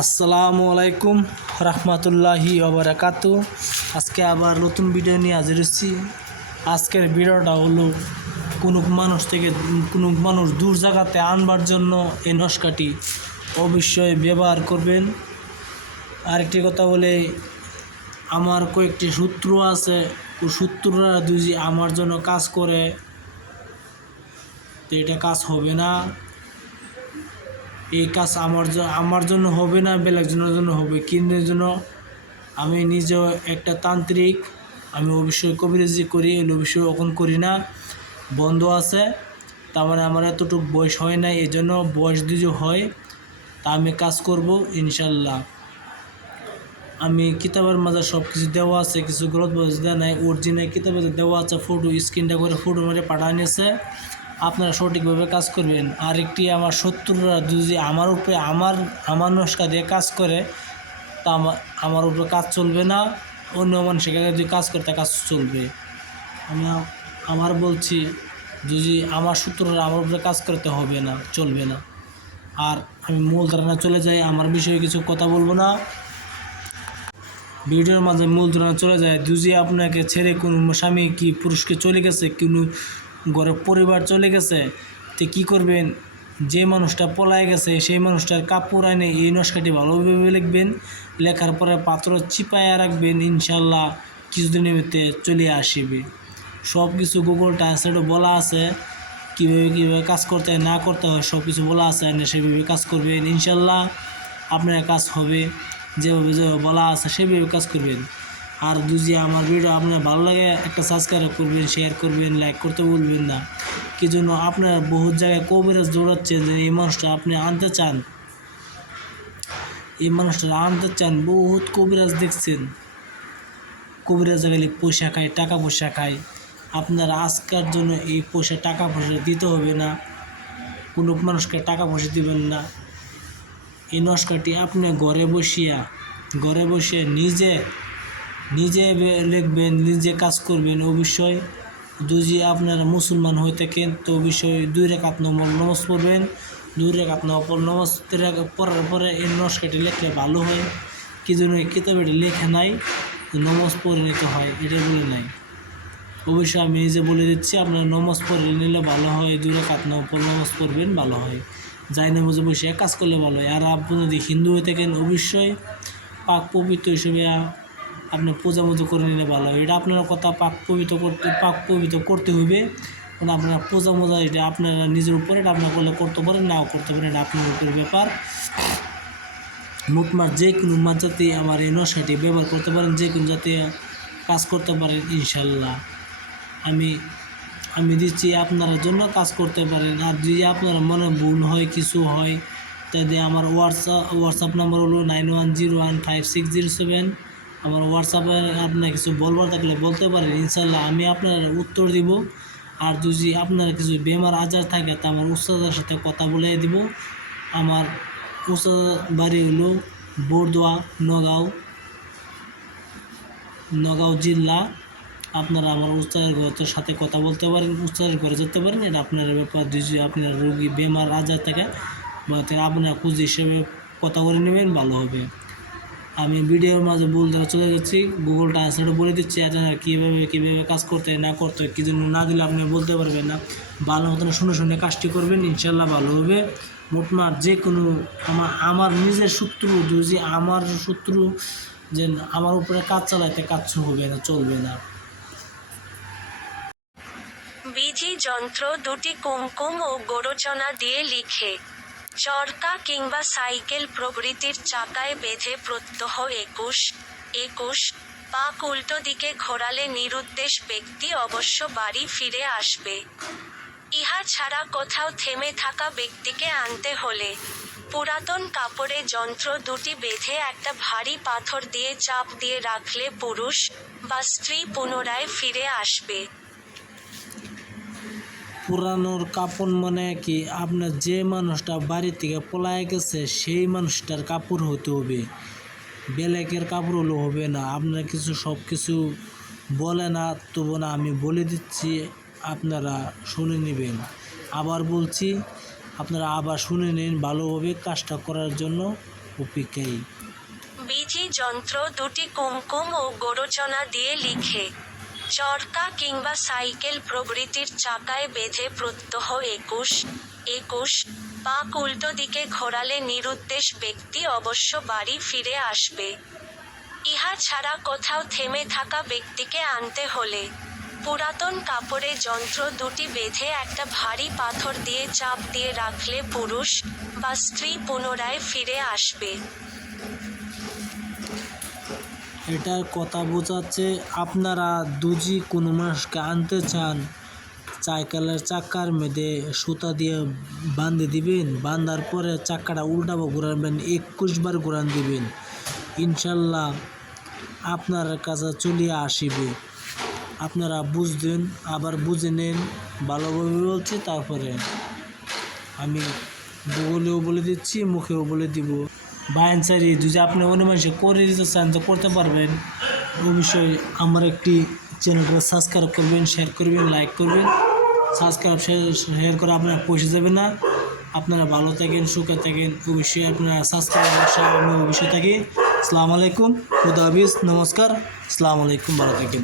আসসালামু আলাইকুম রহমতুল্লাহি ওবরাকাতু আজকে আবার নতুন ভিডিও নিয়ে হাজির হচ্ছি। আজকের ভিডিওটা হলো কোনো মানুষ থেকে কোনো মানুষ দূর জায়গাতে আনবার জন্য এই নস্কাটি অবশ্যই ব্যবহার করবেন। আরেকটি কথা বলে, আমার কয়েকটি সূত্র আছে। ও সূত্ররা দুজি আমার জন্য কাজ করে, তো এটা কাজ হবে না। এই কাজ আমার আমার জন্য হবে না বেলেগজনের জন্য হবে। কিন্তু জন্য আমি নিজেও একটা তান্ত্রিক, আমি অবশ্যই কবিরাজি করি এগুলো এখন করি না। বন্ধ আছে, তার মানে আমার এতটুকু বয়স হয় না এই জন্য বয়স যদি হয়, তা আমি কাজ করব, ইনশাল্লাহ। আমি কিতাবের মাঝে সব কিছু দেওয়া আছে, কিছু বয়স দেওয়া নাই অরিজিনাল কিতাবে যে দেওয়া আছে ফটো স্ক্রিনটা করে ফটো মেরে পাঠানো নিয়েছে আপনারা সঠিকভাবে কাজ করবেন। আর একটি আমার শত্রুরা যদি আমার উপরে আমার আমার নস্কা দিয়ে কাজ করে, তা আমার আমার উপরে কাজ চলবে না। অন্য মানুষের যদি কাজ করে, তা কাজ চলবে। আমি আমার বলছি, যদি আমার সূত্ররা আমার উপরে কাজ করতে হবে না, চলবে না। আর আমি মূল ধারণা চলে যাই, আমার বিষয়ে কিছু কথা বলব না। ভিডিওর মাঝে মূল ধারণা চলে যায় দুজি আপনাকে ছেড়ে কোনো স্বামী কি পুরুষকে চলে গেছে, কোনো ঘরে পরিবার চলে গেছে, তো কী করবেন? যে মানুষটা পলায় গেছে, সেই মানুষটার কাপড় আনে এই নস্কাটি ভালোভাবে লিখবেন, লেখার পরে পাত্র চিপায়া রাখবেন ইনশাল্লাহ কিছুদিনের মধ্যে চলে আসবে। সব কিছু গুগল ট্রান্সলেটে বলা আছে, কীভাবে কীভাবে কাজ করতে হয়, না করতে হয় সব কিছু বলা আছে না সেভাবে কাজ করবেন ইনশাল্লাহ আপনার কাজ হবে, যেভাবে যেভাবে বলা আছে সেভাবে কাজ করবেন। আর যদি আমার ভিডিও আপনার ভালো লাগে, একটা সাবস্ক্রাইব করবেন শেয়ার করবেন লাইক করতে বলবেন না। কি জন্য? আপনার বহুত জায়গায় কবিরাজ দৌড়াচ্ছেন যে এই মানুষটা আপনি আনতে চান। এই মানুষটা আনতে চান, বহুত কবিরাজ দেখছেন। কবিরাজ গেলে পয়সা খায়, টাকা পয়সা খায়। আপনার আজকার জন্য এই পয়সা, টাকা পয়সা দিতে হবে না। কোনো মানুষকে টাকা পয়সা দিবেন না। এই নস্কাটি আপনি ঘরে বসিয়া, ঘরে বসে নিজে নিজে লিখবেন, নিজে কাজ করবেন অবশ্যই যদি আপনারা মুসলমান হয়ে থাকেন, তো অবশ্যই দুই রেখাত নম্বর নমাজ পড়বেন। দুই রেখাত নম্বর নমাজ পড়ার পরে এই নস্কাটি লিখলে ভালো হয়। কি জন্য এই কিতাবে লেখা নাই নমাজ পড়ে নিতে হয়, এটা বলে নাই। অবশ্যই আমি নিজে বলে দিচ্ছি, আপনার নমাজ পড়ে নিলে ভালো হয় দূরে কাত নমাজ পড়বেন, ভালো হয়। যাই নামাজে বসে কাজ করলে ভালো হয়। আর আপনি যদি হিন্দু হয়ে থাকেন, অবশ্যই পাক পবিত্র হিসেবে আপনি পূজা মতো করে নিলে ভালো হয়। এটা আপনার কথা পাক পবিত্র করতে, পাক পবিত্র করতে হবে। কারণ আপনার পূজা মোজা এটা আপনারা নিজের উপরে, এটা আপনার করলে করতে পারেন, নাও করতে পারেন, এটা আপনার উপরে ব্যাপার। মোটমাট যে কোনো মাছ জাতি আমার এই নশাটি ব্যবহার করতে পারেন, যে কোনো জাতীয় কাজ করতে পারেন, ইনশাল্লাহ। আমি আমি দিচ্ছি আপনার জন্য কাজ করতে পারেন। আর যদি আপনার মনে ভুল হয়, কিছু হয়, তাহলে আমার হোয়াটসঅ্যাপ হোয়াটসঅ্যাপ নাম্বার হলো nine one zero one five six zero seven আমার হোয়াটসঅ্যাপে আপনার কিছু বলবার থাকলে বলতে পারেন ইনশাল্লাহ আমি আপনার উত্তর দিব। আর যদি আপনার কিছু বেমার আজার থাকে, তা আমার উস্তাদের সাথে কথা বলে দিব। আমার উস্তাদ বাড়ি হলো বরদোয়া নগাঁও নগাঁও জেলা। আপনারা আমার উস্তাদের ঘরের সাথে কথা বলতে পারেন, উস্তাদের ঘরে যেতে পারেন। এটা আপনার ব্যাপার, যদি আপনার রোগী বেমার আজার থাকে, বা আপনার খুঁজ হিসেবে কথা করে নেবেন, ভালো হবে। আমি ভিডিওর মাঝে বলতে চলে যাচ্ছি গুগল ট্রান্সলেটে বলে দিচ্ছি আপনারা কীভাবে কীভাবে কাজ করতে না করতে কী জন্য না দিলে আপনি বলতে পারবেন না। ভালো মতন শুনে শুনে কাজটি করবেন ইনশাল্লাহ ভালো হবে। মোটমাট যে কোনো আমার আমার নিজের শত্রু, যদি আমার শত্রু যে আমার উপরে কাজ চালাইতে কাজ হবে না, চলবে না। বিজি যন্ত্র দুটি কুমকুম ও গোরচনা দিয়ে লিখে। চরকা কিংবা সাইকেল প্রভৃতির চাকায় বেঁধে প্রত্যহ একুশ একুশ, পাক উল্টো দিকে ঘোরালে নিরুদ্দেশ ব্যক্তি অবশ্য বাড়ি ফিরে আসবে। ইহা ছাড়া কোথাও থেমে থাকা ব্যক্তিকে আনতে হলে পুরাতন কাপড়ে যন্ত্র দুটি বেঁধে একটা ভারী পাথর দিয়ে চাপ দিয়ে রাখলে পুরুষ বা স্ত্রী পুনরায় ফিরে আসবে। পুরানোর কাপড় মানে কি? আপনার যে মানুষটা বাড়ি থেকে পলায় গেছে, সেই মানুষটার কাপড় হতে হবে। বেলেকের কাপড় হলে হবে না। আপনারা কিছু সব কিছু বলে না, তবু না আমি বলে দিচ্ছি, আপনারা শুনে নেবেন। আবার বলছি, আপনারা আবার শুনে নিন ভালোভাবে কাজটা করার জন্য অপেক্ষায়। বিধি যন্ত্র দুটি কুমকুম ও গোরচনা দিয়ে লিখে। চরকা কিংবা সাইকেল প্রভৃতির চাকায় বেঁধে প্রত্যহ একুশ একুশ, পাক উল্টো দিকে ঘোরালে নিরুদ্দেশ ব্যক্তি অবশ্য বাড়ি ফিরে আসবে। ইহা ছাড়া কোথাও থেমে থাকা ব্যক্তিকে আনতে হলে পুরাতন কাপড়ে যন্ত্র দুটি বেঁধে একটা ভারী পাথর দিয়ে চাপ দিয়ে রাখলে পুরুষ বা স্ত্রী পুনরায় ফিরে আসবে। এটার কথা বোঝাচ্ছে আপনারা দুজি কোনো মানুষকে আনতে চান। সাইকেলের চাকার মেয়েদে সুতা দিয়ে বাঁধে দিবেন, বাঁধার পরে চাকাটা উল্টাবো, ঘুরাবেন, একুশ বার ঘুরান দিবেন। ইনশাল্লাহ আপনার কাছে চলিয়ে আসিবে। আপনারা বুঝবেন, আবার বুঝে নেন, ভালোভাবে বলছি, তারপরে আমি গুগলেও বলে দিচ্ছি, মুখেও বলে দিব। বায়ানসারি যদি আপনি অন্য মানুষে করে দিতে চান, তো করতে পারবেন। অবশ্যই আমার একটি চ্যানেলটা সাবস্ক্রাইব করবেন শেয়ার করবেন লাইক করবেন। সাবস্ক্রাইব শেয়ার করে আপনার পৌঁছে যাবে না। আপনারা ভালো থাকেন, সুখে থাকেন। অবশ্যই আপনারা সাবস্ক্রাইব আমি অবশ্যই থাকি। আসসালামু আলাইকুম, খুদা হাফিজ, নমস্কার। আসসালামু আলাইকুম, ভালো থাকেন।